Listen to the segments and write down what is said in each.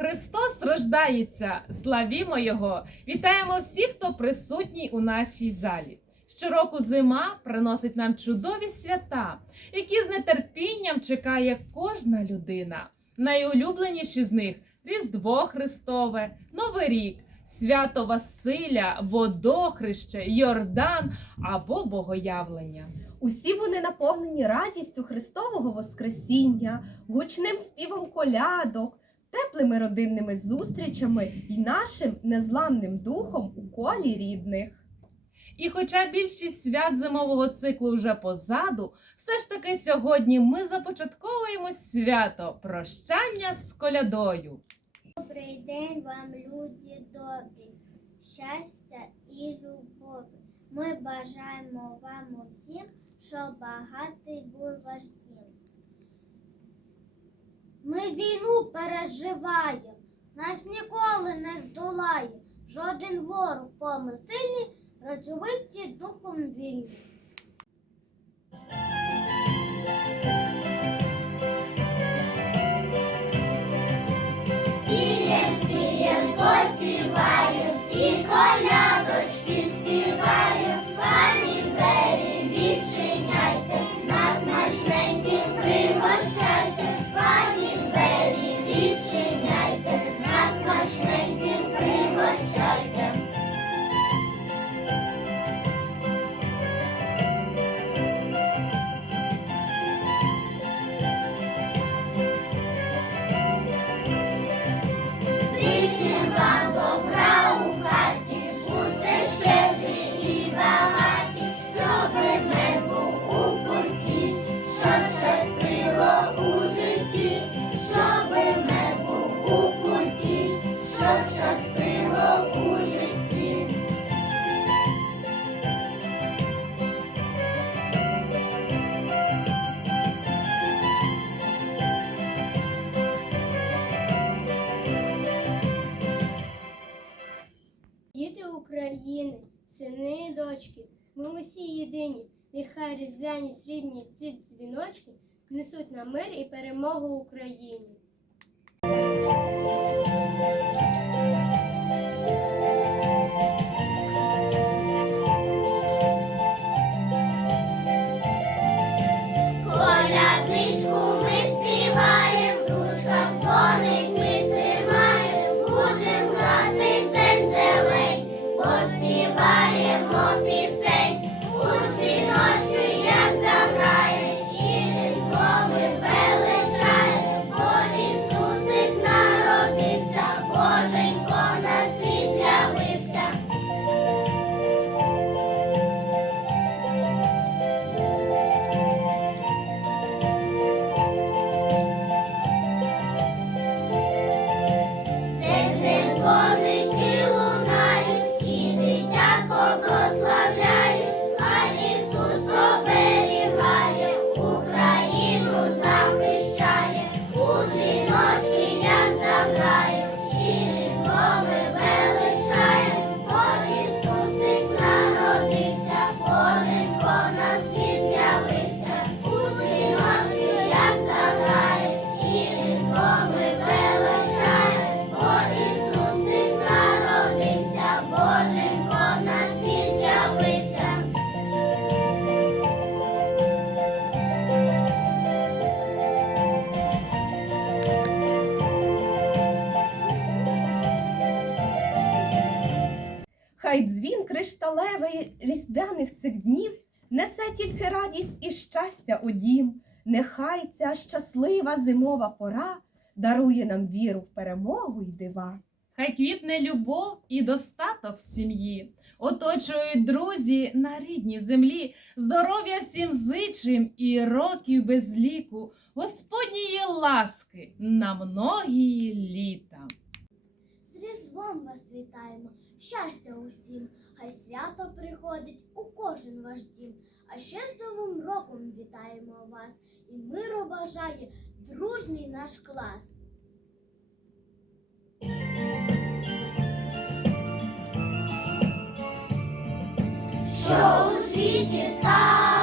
Христос рождається! Славімо Його! Вітаємо всіх, хто присутній у нашій залі. Щороку зима приносить нам чудові свята, які з нетерпінням чекає кожна людина. Найулюбленіші з них Різдво Христове, Новий рік, свято Василя, Водохреще, Йордан або Богоявлення. Усі вони наповнені радістю Христового Воскресіння, гучним співом колядок, теплими родинними зустрічами і нашим незламним духом у колі рідних. І хоча більшість свят зимового циклу вже позаду, все ж таки сьогодні ми започатковуємо свято прощання з колядою. Добрий день вам, люди добрі, щастя і любові. Ми бажаємо вам усім, щоб багатий був ваш. Ми війну переживаємо, нас ніколи не здолає. Жоден ворог помисильний, працьовиті духом вільні. України, сини і дочки, ми усі єдині. Нехай різдвяні срібні ці дзвіночки несуть нам мир і перемогу Україні. Колядничку ми співаєм, в ручках дзвоники тримаєм, будем грати Дзвін кришталевий різдвяних цих днів несе тільки радість і щастя у дім. Нехай ця щаслива зимова пора дарує нам віру в перемогу й дива. Хай квітне любов і достаток в сім'ї, оточують друзі на рідній землі, здоров'я всім зичим і років без ліку, Господньої ласки на многії літа. З Різдвом вас вітаємо, щастя усім, хай свято приходить у кожен ваш дім. А ще з Новим роком вітаємо вас, і миру бажає дружний наш клас. Що у світі стало,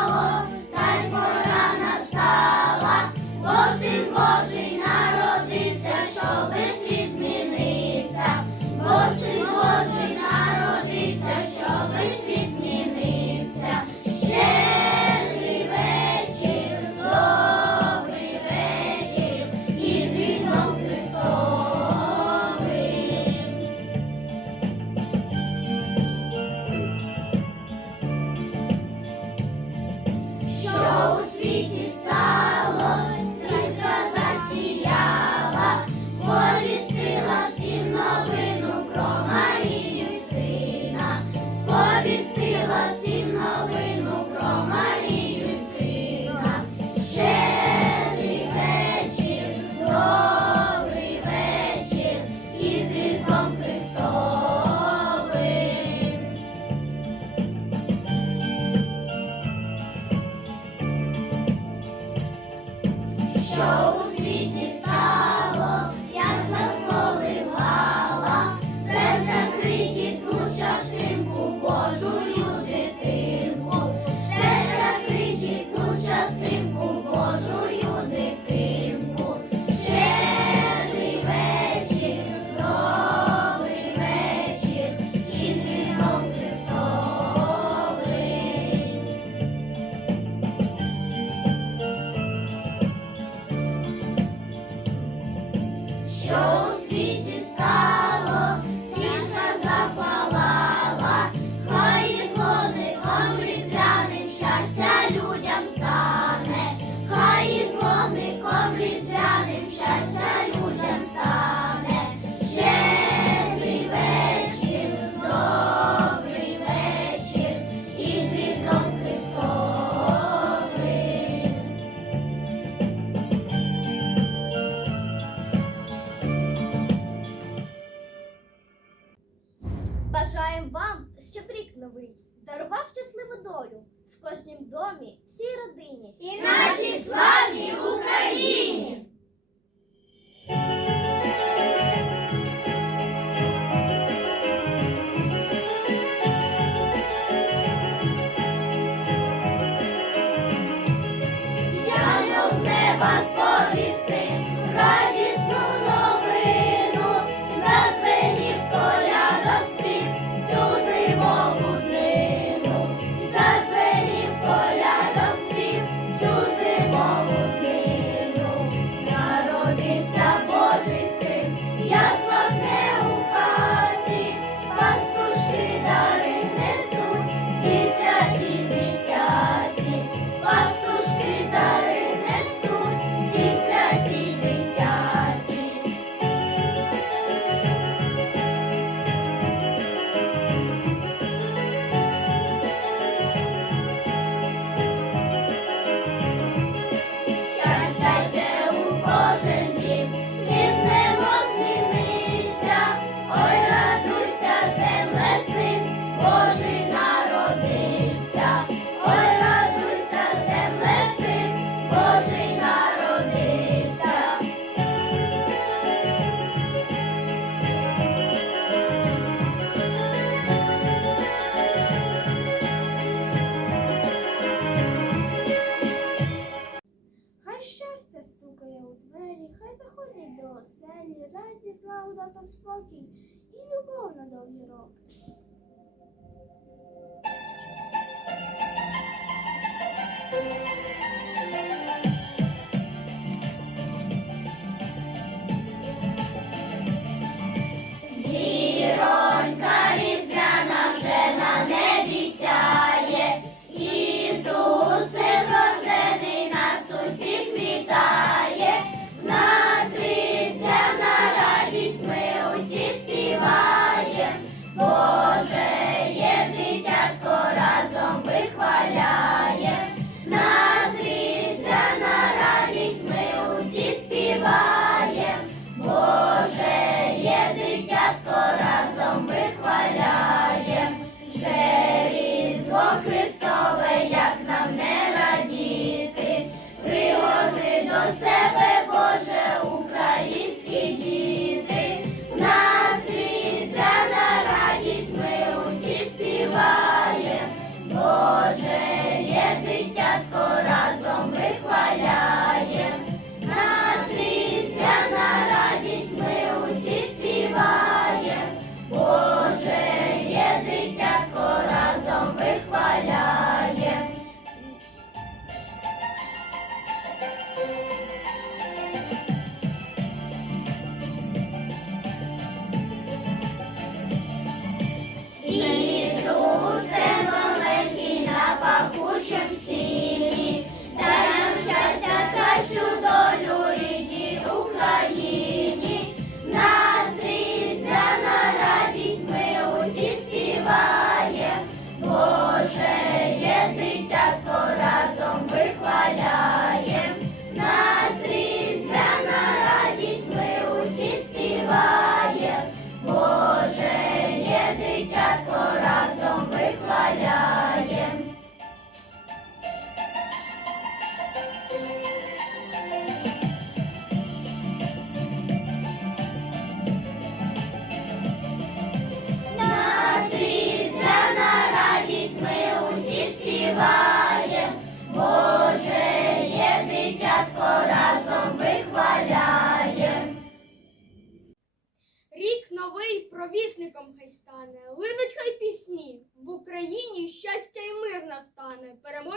веселі, радість, славу та спокій і любов на довгі роки.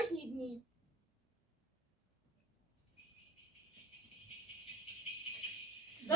дорожні дні. До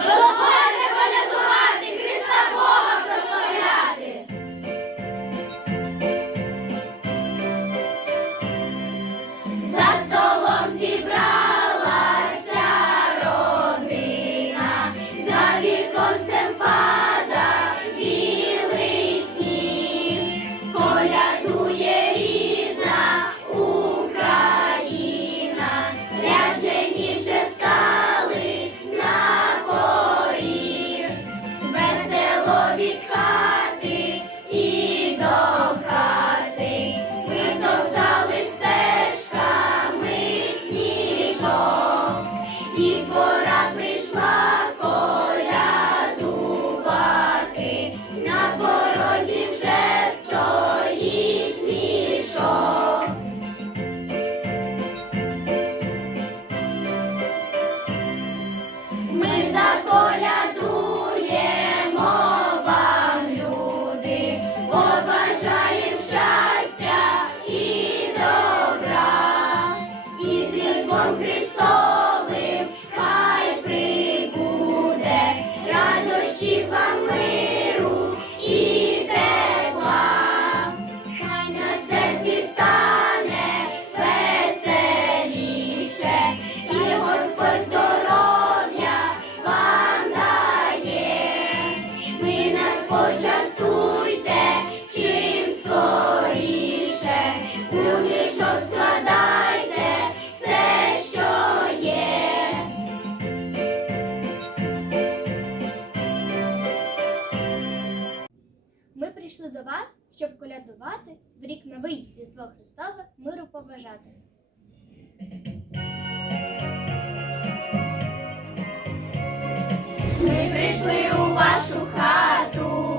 вашу хату,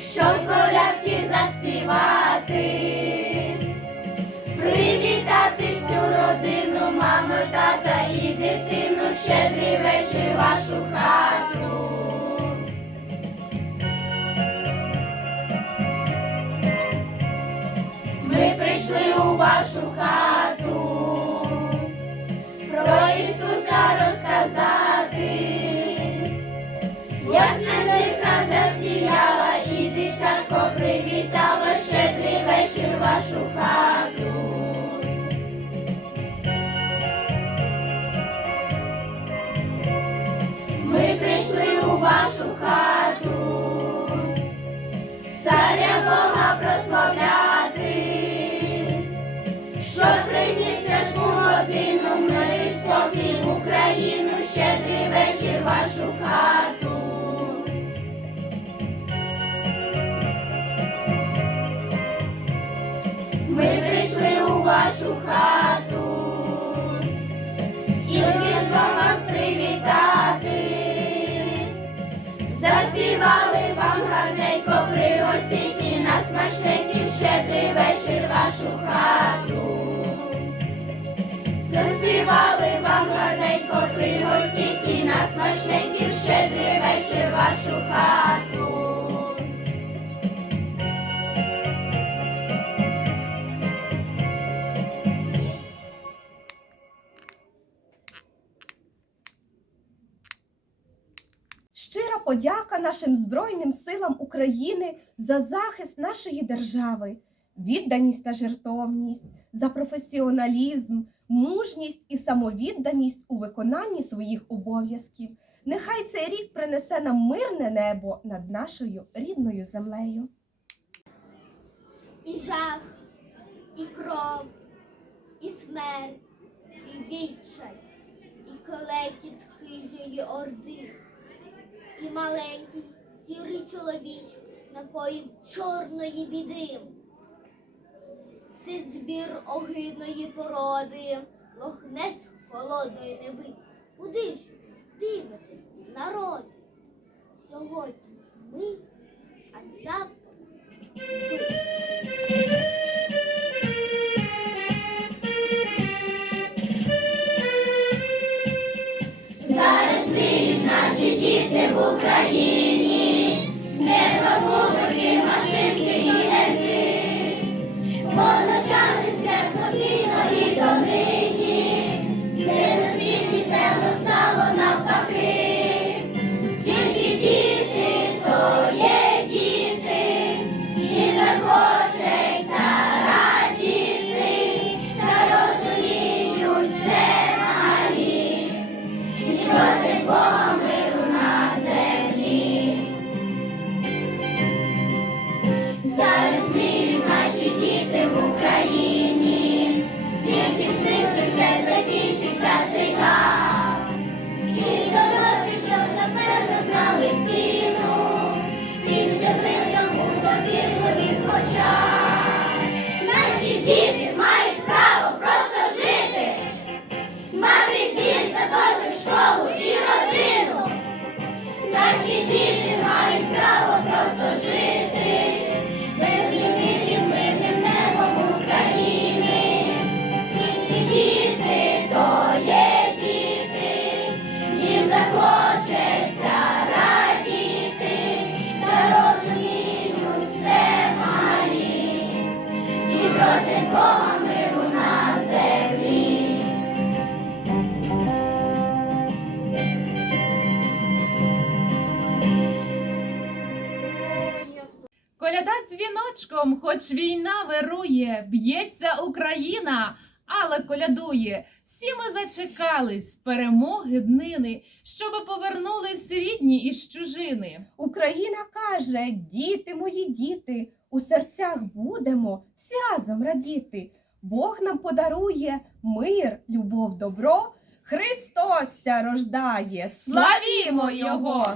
щоб колядки заспівати, привітати всю родину, маму, тата і дитину, щедрий вечір вашу хату. Ми прийшли у вашу хату, про Ісуса розказати. Вечір вашу хату. Ми прийшли у вашу хату, царя Бога прославляти, що приніс тяжку годину, мир і спокій в Україну, щедрий вечір вашу хату. Заспівали вам гарненько, пригостіть і на смачненький щедрий вечір вашу хату. Заспівали вам гарненько, пригостіть і на смачненький щедрий вечір вашу хату. Подяка нашим Збройним силам України за захист нашої держави, відданість та жертовність, за професіоналізм, мужність і самовідданість у виконанні своїх обов'язків. Нехай цей рік принесе нам мирне небо над нашою рідною землею. І жах, і кров, і смерть, і відчай, і клекіт хижої орди, і маленький сірий чоловічок напоїв чорної біди. Це збір огидної породи, лохнець холодної неби. Куди ж дзвіночком, хоч війна вирує, б'ється Україна, але колядує. Всі ми зачекались перемоги днини, щоби повернулись рідні із чужини. Україна каже: діти мої діти, у серцях будемо всі разом радіти. Бог нам подарує мир, любов, добро. Христос рождає, славімо Його!